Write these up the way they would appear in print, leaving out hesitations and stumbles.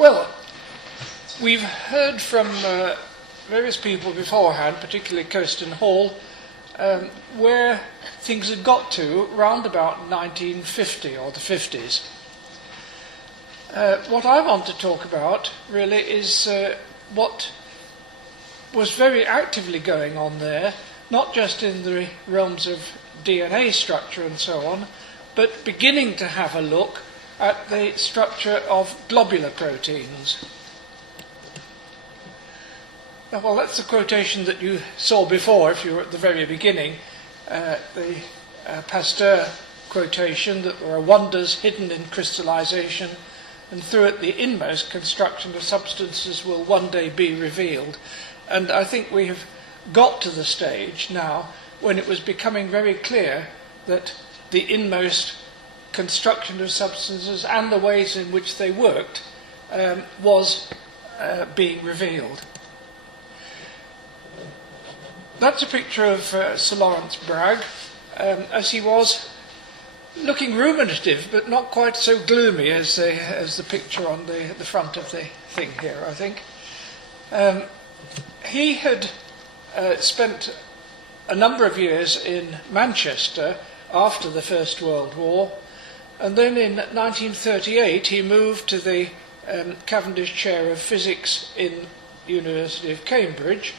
Well, we've heard from various people beforehand, particularly Kirsten Hall, where things had got to round about 1950 or the 50s. What I want to talk about really is what was very actively going on there, not just in the realms of DNA structure and so on, but beginning to have a look at the structure of globular proteins. Well, that's the quotation that you saw before, if you were at the very beginning, the Pasteur quotation that there are wonders hidden in crystallization, and through it the inmost construction of substances will one day be revealed. And I think we have got to the stage now when it was becoming very clear that the inmost construction of substances and the ways in which they worked was being revealed. That's a picture of Sir Lawrence Bragg as he was looking ruminative but not quite so gloomy as the picture on the front of the thing here, I think. He had spent a number of years in Manchester after the First World War, and then in 1938 he moved to the Cavendish Chair of Physics in the University of Cambridge,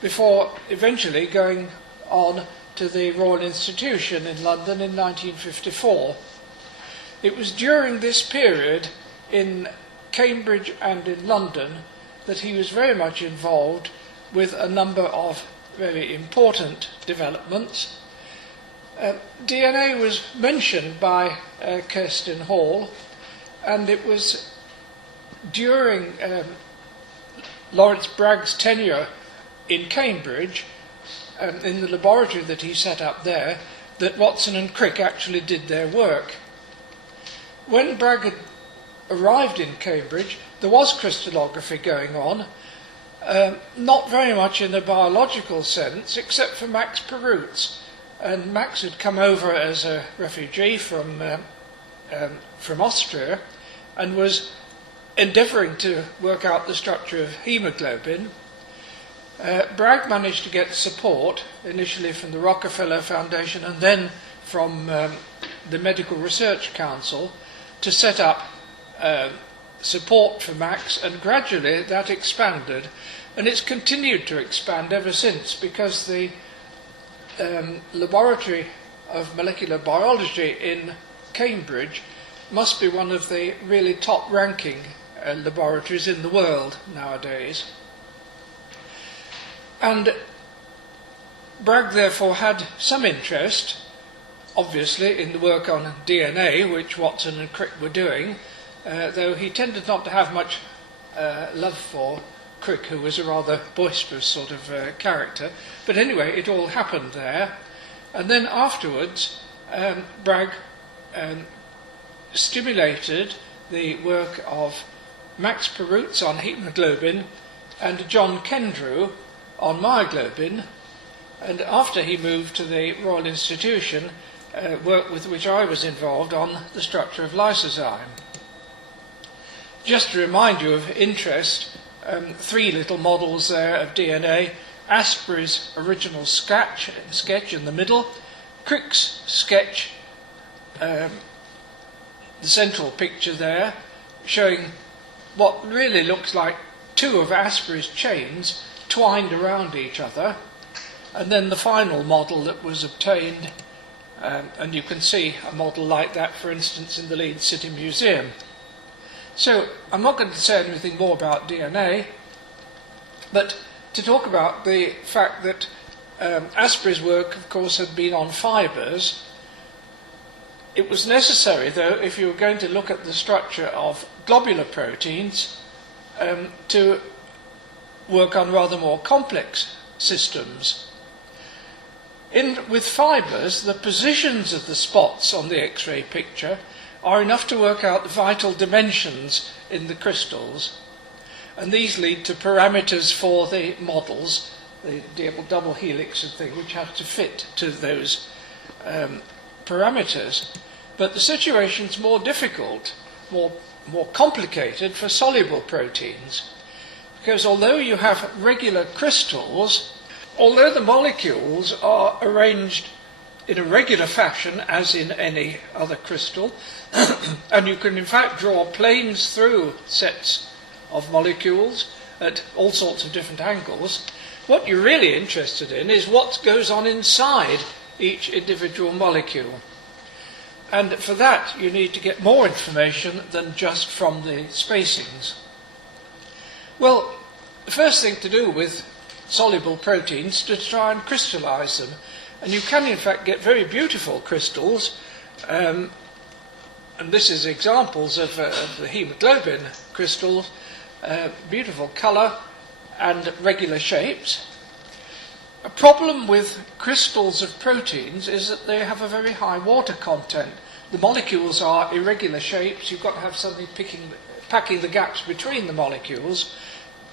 before eventually going on to the Royal Institution in London in 1954. It was during this period in Cambridge and in London that he was very much involved with a number of very important developments. DNA was mentioned by Kirsten Hall, and it was during Lawrence Bragg's tenure in Cambridge, in the laboratory that he set up there, that Watson and Crick actually did their work. When Bragg had arrived in Cambridge, there was crystallography going on, not very much in a biological sense, except for Max Perutz. And Max had come over as a refugee from Austria and was endeavouring to work out the structure of haemoglobin. Bragg managed to get support, initially from the Rockefeller Foundation and then from the Medical Research Council, to set up support for Max, and gradually that expanded. And it's continued to expand ever since, because the Laboratory of Molecular Biology in Cambridge must be one of the really top-ranking laboratories in the world nowadays. And Bragg therefore had some interest, obviously, in the work on DNA, which Watson and Crick were doing, though he tended not to have much love for Crick, who was a rather boisterous sort of character. But anyway, it all happened there. And then afterwards, Bragg stimulated the work of Max Perutz on hemoglobin and John Kendrew on myoglobin, and after he moved to the Royal Institution, work with which I was involved on the structure of lysozyme. Just to remind you of interest, three little models there of DNA: Asprey's original sketch in the middle, Crick's sketch, the central picture there, showing what really looks like two of Asprey's chains twined around each other, and then the final model that was obtained, and you can see a model like that, for instance, in the Leeds City Museum. So I'm not going to say anything more about DNA, but to talk about the fact that Asprey's work, of course, had been on fibres. It was necessary, though, if you were going to look at the structure of globular proteins, to work on rather more complex systems. With fibres, the positions of the spots on the X-ray picture are enough to work out the vital dimensions in the crystals, and these lead to parameters for the models, the double helix and thing, which have to fit to those parameters. But the situation's more difficult, more more complicated for soluble proteins. Because although you have regular crystals, although the molecules are arranged in a regular fashion as in any other crystal, and you can in fact draw planes through sets of molecules at all sorts of different angles, what you're really interested in is what goes on inside each individual molecule. And for that you need to get more information than just from the spacings. Well, the first thing to do with soluble proteins is to try and crystallize them. And you can in fact get very beautiful crystals, and this is examples of the hemoglobin crystals, beautiful colour and regular shapes. A problem with crystals of proteins is that they have a very high water content. The molecules are irregular shapes, you've got to have something packing the gaps between the molecules,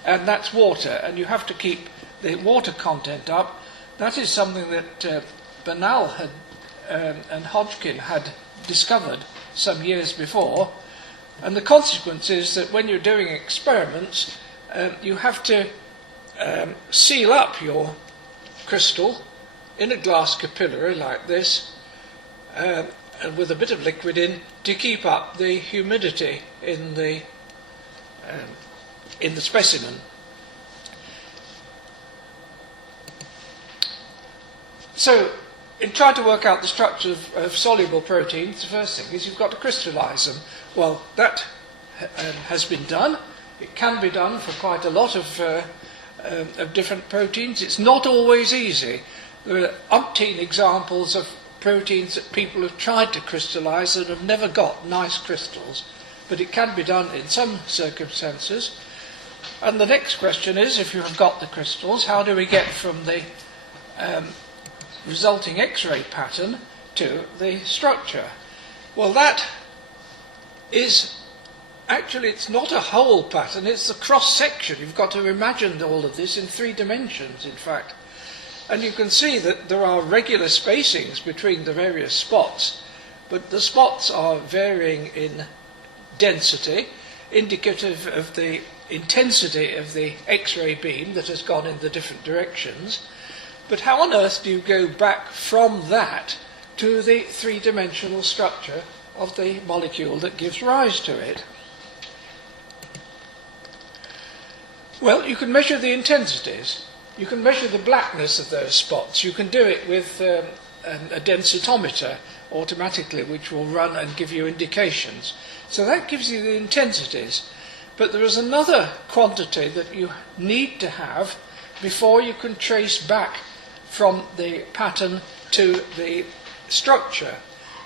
and that's water, and you have to keep the water content up. That is something that Bernal had, and Hodgkin had discovered some years before, and the consequence is that when you're doing experiments, you have to seal up your crystal in a glass capillary like this, and with a bit of liquid in to keep up the humidity in the specimen. So, in trying to work out the structure of soluble proteins, the first thing is you've got to crystallize them. Well, that has been done. It can be done for quite a lot of different proteins. It's not always easy. There are umpteen examples of proteins that people have tried to crystallize and have never got nice crystals. But it can be done in some circumstances. And the next question is, if you have got the crystals, how do we get from the resulting X-ray pattern to the structure? Well, that is actually, it's not a whole pattern, it's the cross-section. You've got to imagine all of this in 3 dimensions, in fact. And you can see that there are regular spacings between the various spots, but the spots are varying in density, indicative of the intensity of the X-ray beam that has gone in the different directions. But how on earth do you go back from that to the 3-dimensional structure of the molecule that gives rise to it? Well, you can measure the intensities. You can measure the blackness of those spots. You can do it with a densitometer automatically, which will run and give you indications. So that gives you the intensities. But there is another quantity that you need to have before you can trace back from the pattern to the structure,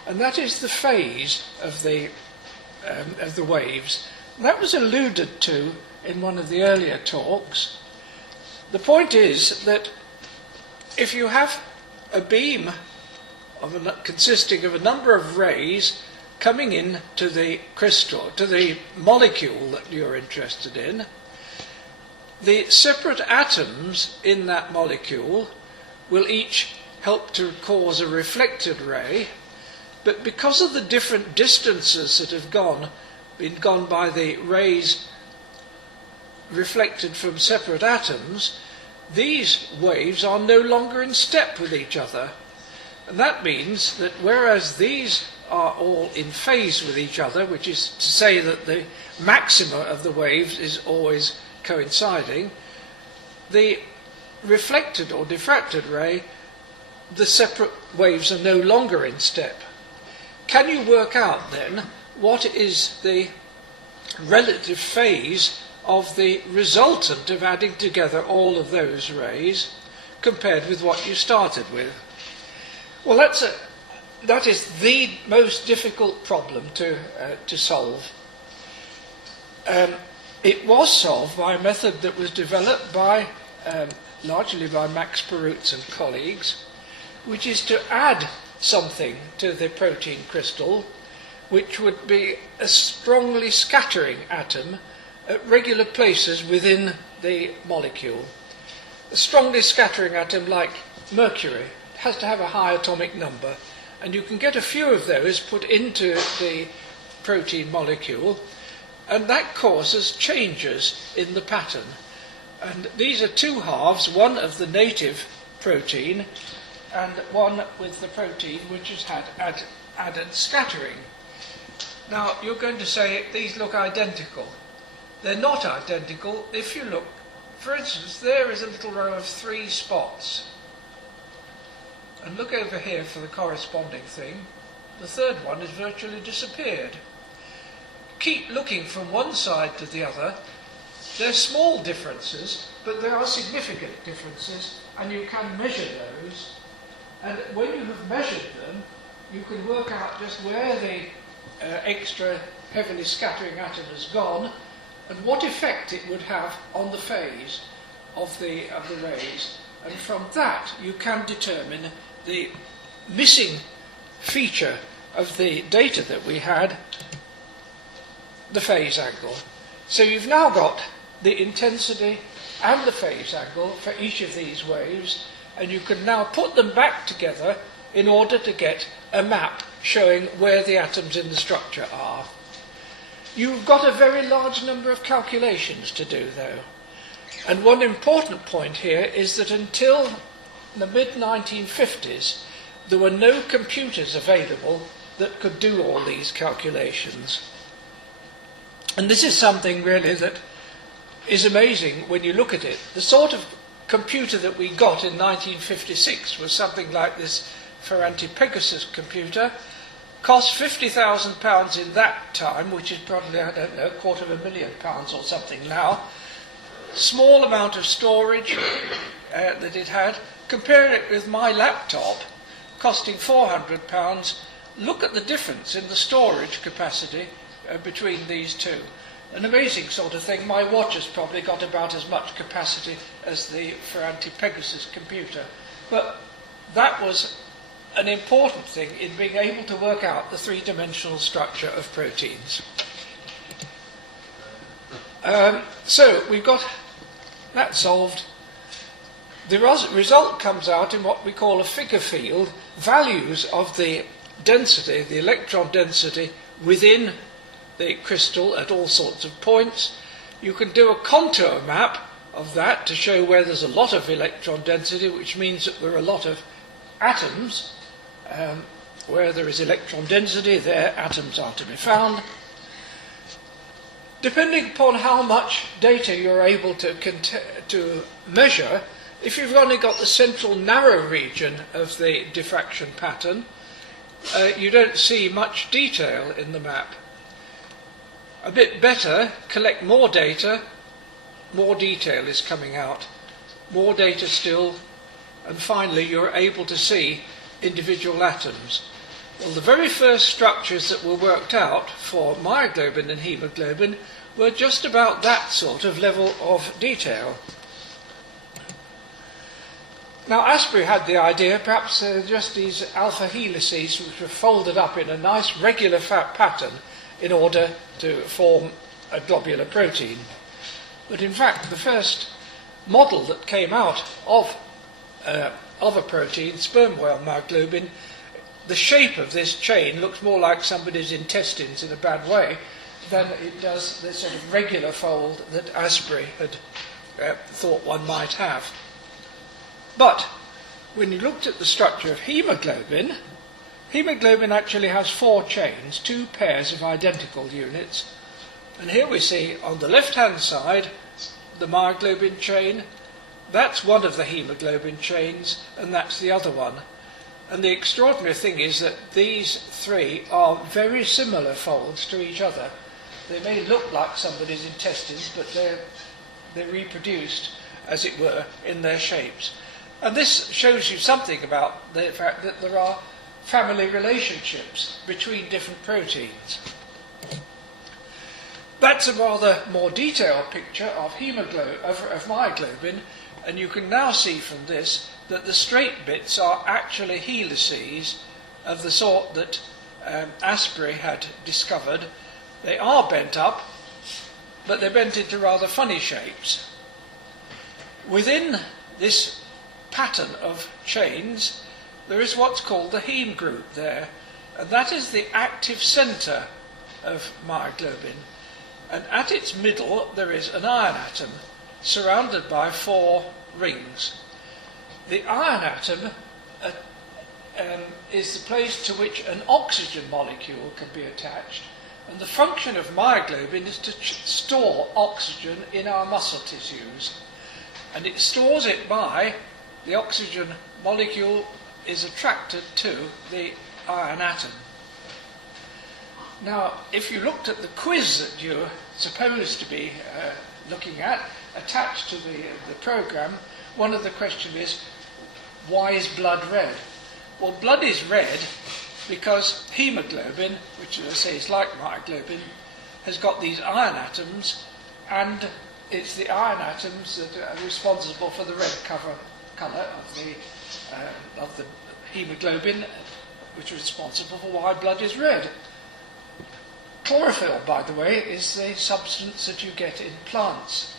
and that is the phase of the waves. That was alluded to in one of the earlier talks. The point is that if you have a beam consisting of a number of rays coming in to the crystal, to the molecule that you're interested in, the separate atoms in that molecule will each help to cause a reflected ray, but because of the different distances that have been gone by the rays reflected from separate atoms, these waves are no longer in step with each other. And that means that whereas these are all in phase with each other, which is to say that the maxima of the waves is always coinciding, the reflected or diffracted ray, the separate waves are no longer in step. Can you work out then what is the relative phase of the resultant of adding together all of those rays compared with what you started with? Well, that is the most difficult problem to solve. It was solved by a method that was developed by largely by Max Perutz and colleagues, which is to add something to the protein crystal, which would be a strongly scattering atom at regular places within the molecule. A strongly scattering atom like mercury has to have a high atomic number, and you can get a few of those put into the protein molecule, and that causes changes in the pattern. And these are two halves, one of the native protein and one with the protein which has had added scattering. Now you're going to say these look identical. They're not identical. If you look, for instance, there is a little row of 3 spots. And look over here for the corresponding thing. The third one has virtually disappeared. Keep looking from one side to the other. They're small differences, but there are significant differences, and you can measure those. And when you have measured them, you can work out just where the extra heavily scattering atom has gone, and what effect it would have on the phase of the rays. And from that, you can determine the missing feature of the data that we had, the phase angle. So you've now got the intensity and the phase angle for each of these waves, and you can now put them back together in order to get a map showing where the atoms in the structure are. You've got a very large number of calculations to do, though. And one important point here is that until the mid-1950s, there were no computers available that could do all these calculations. And this is something really that is amazing when you look at it. The sort of computer that we got in 1956 was something like this Ferranti-Pegasus computer. Cost £50,000 in that time, which is probably, I don't know, £250,000 or something now. Small amount of storage that it had. Compare it with my laptop, costing £400. Look at the difference in the storage capacity between these two. An amazing sort of thing. My watch has probably got about as much capacity as the Ferranti-Pegasus computer. But that was an important thing in being able to work out the three-dimensional structure of proteins. So we've got that solved. The result comes out in what we call a figure field, values of the density, the electron density within the crystal at all sorts of points. You can do a contour map of that to show where there's a lot of electron density, which means that there are a lot of atoms. Where there is electron density, there atoms are to be found. Depending upon how much data you're able to measure, if you've only got the central narrow region of the diffraction pattern, you don't see much detail in the map. A bit better, collect more data, more detail is coming out. More data still, and finally you're able to see individual atoms. Well, the very first structures that were worked out for myoglobin and haemoglobin were just about that sort of level of detail. Now, Asprey had the idea, perhaps just these alpha-helices which were folded up in a nice regular pattern in order to form a globular protein. But in fact, the first model that came out of a protein, sperm whale myoglobin, the shape of this chain looks more like somebody's intestines in a bad way than it does the sort of regular fold that Asprey had thought one might have. But when you looked at the structure of haemoglobin, haemoglobin actually has 4 chains, 2 pairs of identical units. And here we see on the left-hand side the myoglobin chain. That's one of the haemoglobin chains, and that's the other one. And the extraordinary thing is that these 3 are very similar folds to each other. They may look like somebody's intestines, but they're reproduced, as it were, in their shapes. And this shows you something about the fact that there are family relationships between different proteins. That's a rather more detailed picture of myoglobin, and you can now see from this that the straight bits are actually helices of the sort that Asprey had discovered. They are bent up, but they're bent into rather funny shapes. Within this pattern of chains, there is what's called the heme group there, and that is the active centre of myoglobin. And at its middle there is an iron atom surrounded by 4 rings. The iron atom is the place to which an oxygen molecule can be attached. And the function of myoglobin is to store oxygen in our muscle tissues. And it stores it by the oxygen molecule is attracted to the iron atom. Now, if you looked at the quiz that you're supposed to be looking at, attached to the program, one of the questions is, why is blood red? Well, blood is red because haemoglobin, which as I say is like myoglobin, has got these iron atoms, and it's the iron atoms that are responsible for the red colour of the haemoglobin, which is responsible for why blood is red. Chlorophyll, by the way, is the substance that you get in plants.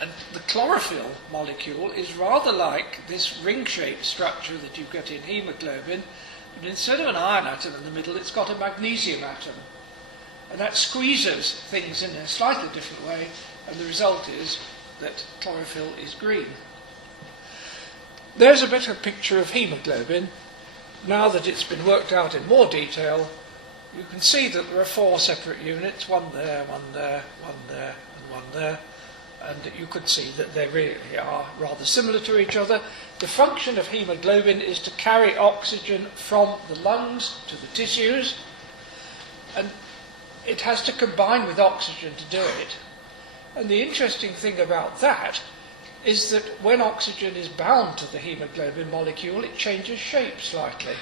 And the chlorophyll molecule is rather like this ring-shaped structure that you get in haemoglobin, but instead of an iron atom in the middle, it's got a magnesium atom. And that squeezes things in a slightly different way, and the result is that chlorophyll is green. There's a better picture of haemoglobin. Now that it's been worked out in more detail, you can see that there are 4 separate units, one there, one there, one there, and one there. And you could see that they really are rather similar to each other. The function of haemoglobin is to carry oxygen from the lungs to the tissues, and it has to combine with oxygen to do it. And the interesting thing about that is that when oxygen is bound to the haemoglobin molecule, it changes shape slightly.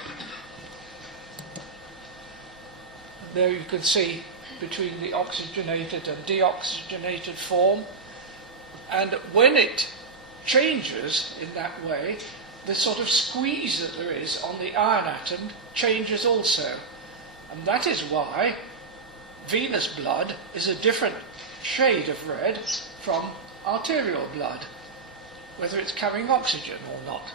There you can see between the oxygenated and deoxygenated form. And when it changes in that way, the sort of squeeze that there is on the iron atom changes also. And that is why venous blood is a different shade of red from arterial blood, whether it's carrying oxygen or not.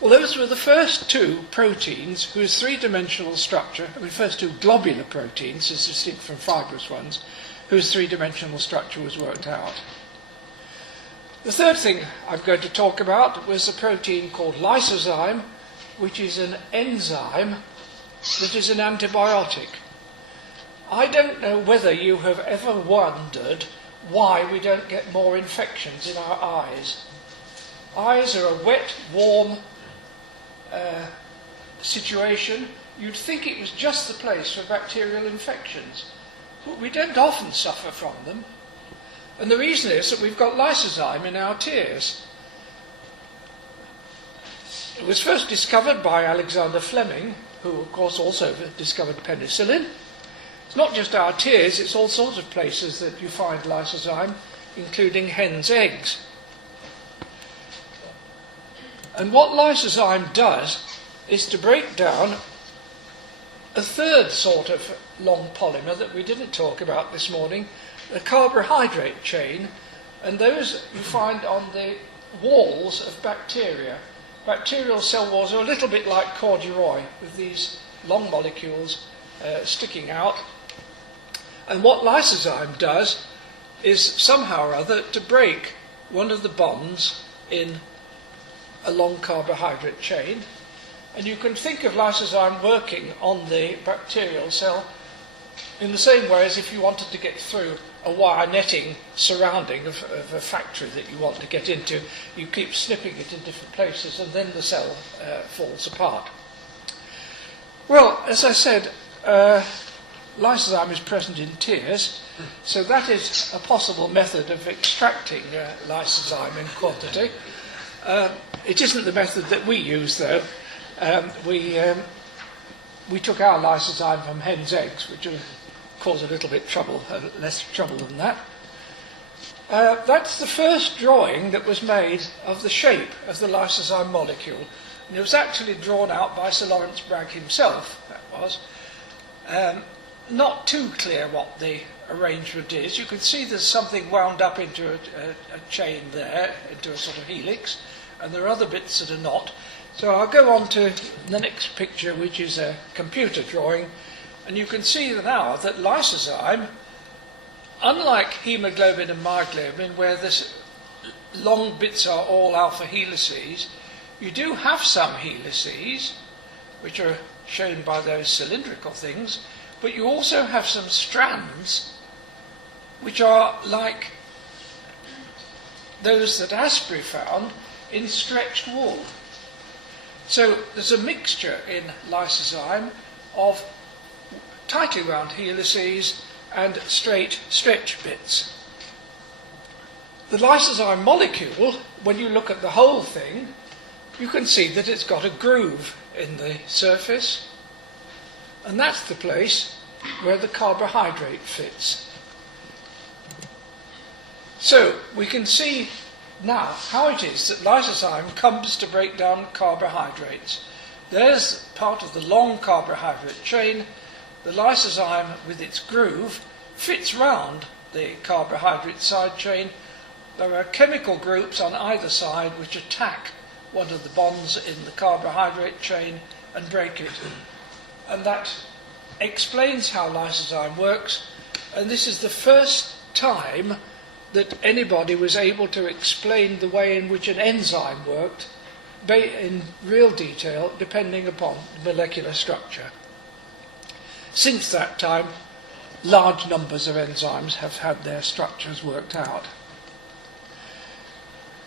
Well, those were the first 2 proteins whose 3-dimensional structure, first 2 globular proteins, as distinct from fibrous ones, whose 3-dimensional structure was worked out. The third thing I'm going to talk about was a protein called Lysozyme, which is an enzyme that is an antibiotic. I don't know whether you have ever wondered why we don't get more infections in our eyes. Eyes are a wet, warm situation. You'd think it was just the place for bacterial infections. But we don't often suffer from them. And the reason is that we've got lysozyme in our tears. It was first discovered by Alexander Fleming, who of course also discovered penicillin. It's not just our tears, it's all sorts of places that you find lysozyme, including hens' eggs. And what lysozyme does is to break down a third sort of long polymer that we didn't talk about this morning, the carbohydrate chain, and those you find on the walls of bacteria. Bacterial cell walls are a little bit like corduroy, with these long molecules sticking out. And what lysozyme does is somehow or other to break one of the bonds in a long carbohydrate chain. And you can think of lysozyme working on the bacterial cell in the same way as if you wanted to get through a wire netting surrounding of a factory that you want to get into. You keep snipping it in different places and then the cell falls apart. Well, as I said, lysozyme is present in tears, so that is a possible method of extracting lysozyme in quantity. It isn't the method that we use, though. We took our lysozyme from hen's eggs, which will cause a little bit trouble, less trouble than that. That's the first drawing that was made of the shape of the lysozyme molecule. And it was actually drawn out by Sir Lawrence Bragg himself, that was. Not too clear what the arrangement is. You can see there's something wound up into a chain there, into a sort of helix, and there are other bits that are not. So I'll go on to the next picture, which is a computer drawing, and you can see now that lysozyme unlike haemoglobin and myoglobin, where the long bits are all alpha-helices, you do have some helices, which are shown by those cylindrical things, but you also have some strands which are like those that Asprey found in stretched wool. So there's a mixture in Lysozyme of tightly wound helices and straight stretch bits. The Lysozyme molecule, when you look at the whole thing, you can see that it's got a groove in the surface, and that's the place where the carbohydrate fits. So we can see now how it is that lysozyme comes to break down carbohydrates. There's part of the long carbohydrate chain. The lysozyme with its groove fits round the carbohydrate side chain. There are chemical groups on either side which attack one of the bonds in the carbohydrate chain and break it. And that explains how lysozyme works. And this is the first time that anybody was able to explain the way in which an enzyme worked in real detail, depending upon the molecular structure. Since that time, large numbers of enzymes have had their structures worked out.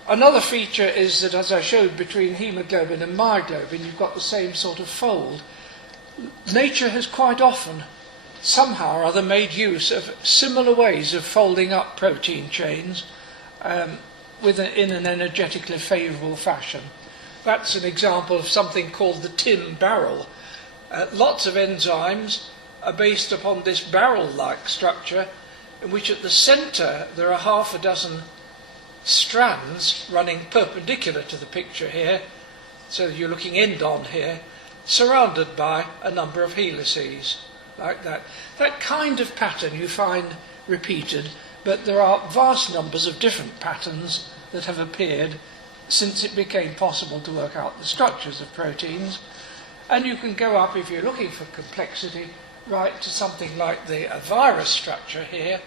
Another feature is that, as I showed, between haemoglobin and myoglobin, you've got the same sort of fold. Nature has quite often, somehow or other, made use of similar ways of folding up protein chains in an energetically favourable fashion. That's an example of something called the tin barrel. Lots of enzymes are based upon this barrel-like structure, in which at the centre there are half a dozen strands running perpendicular to the picture here, so you're looking end on here, surrounded by a number of helices, like that. That kind of pattern you find repeated, but there are vast numbers of different patterns that have appeared since it became possible to work out the structures of proteins. And you can go up, if you're looking for complexity, right to something like the virus structure here.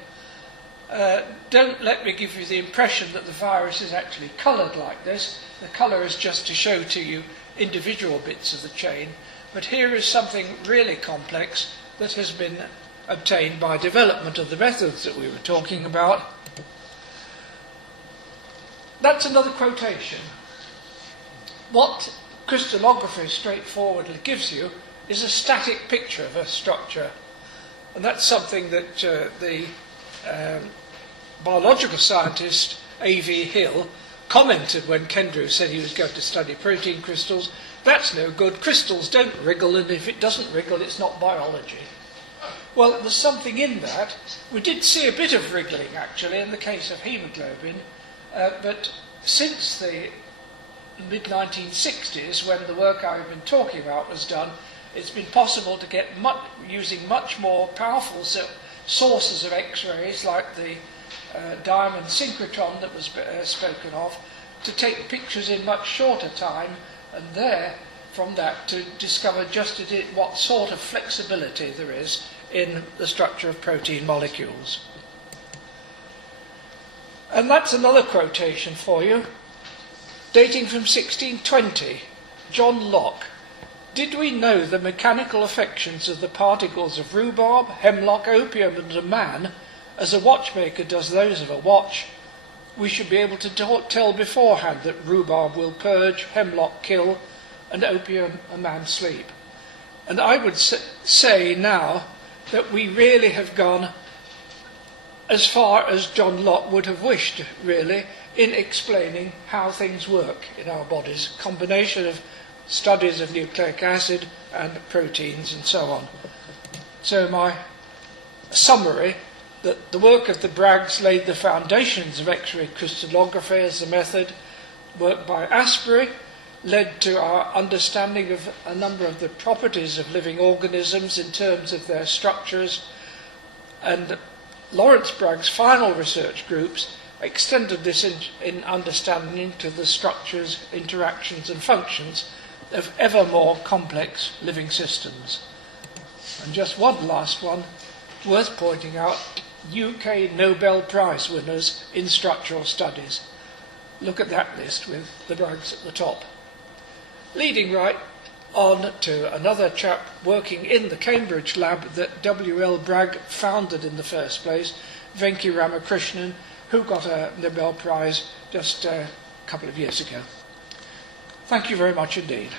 Don't let me give you the impression that the virus is actually coloured like this. The colour is just to show to you individual bits of the chain. But here is something really complex that has been obtained by development of the methods that we were talking about. That's another quotation. What crystallography straightforwardly gives you is a static picture of a structure. And that's something that the biological scientist A.V. Hill commented when Kendrew said he was going to study protein crystals. That's no good. Crystals don't wriggle, and if it doesn't wriggle, it's not biology. Well, there's something in that. We did see a bit of wriggling, actually, in the case of haemoglobin, but since the mid-1960s, when the work I've been talking about was done, it's been possible to get using much more powerful sources of X-rays, like the diamond synchrotron that was spoken of, to take pictures in much shorter time, and there, from that, to discover just what sort of flexibility there is in the structure of protein molecules. And that's another quotation for you, dating from 1620, John Locke. Did we know the mechanical affections of the particles of rhubarb, hemlock, opium, and a man, as a watchmaker does those of a watch, we should be able to tell beforehand that rhubarb will purge, hemlock kill, and opium a man sleep. And I would say now that we really have gone as far as John Locke would have wished, really, in explaining how things work in our bodies, combination of studies of nucleic acid and proteins and so on. So my summary, that the work of the Braggs laid the foundations of X-ray crystallography as a method. Work by Asprey led to our understanding of a number of the properties of living organisms in terms of their structures, and Lawrence Bragg's final research groups extended this in understanding to the structures, interactions and functions of ever more complex living systems. And just one last one worth pointing out UK Nobel Prize winners in structural studies. Look at that list with the Braggs at the top. Leading right on to another chap working in the Cambridge lab that W.L. Bragg founded in the first place, Venki Ramakrishnan, who got a Nobel Prize just a couple of years ago. Thank you very much indeed.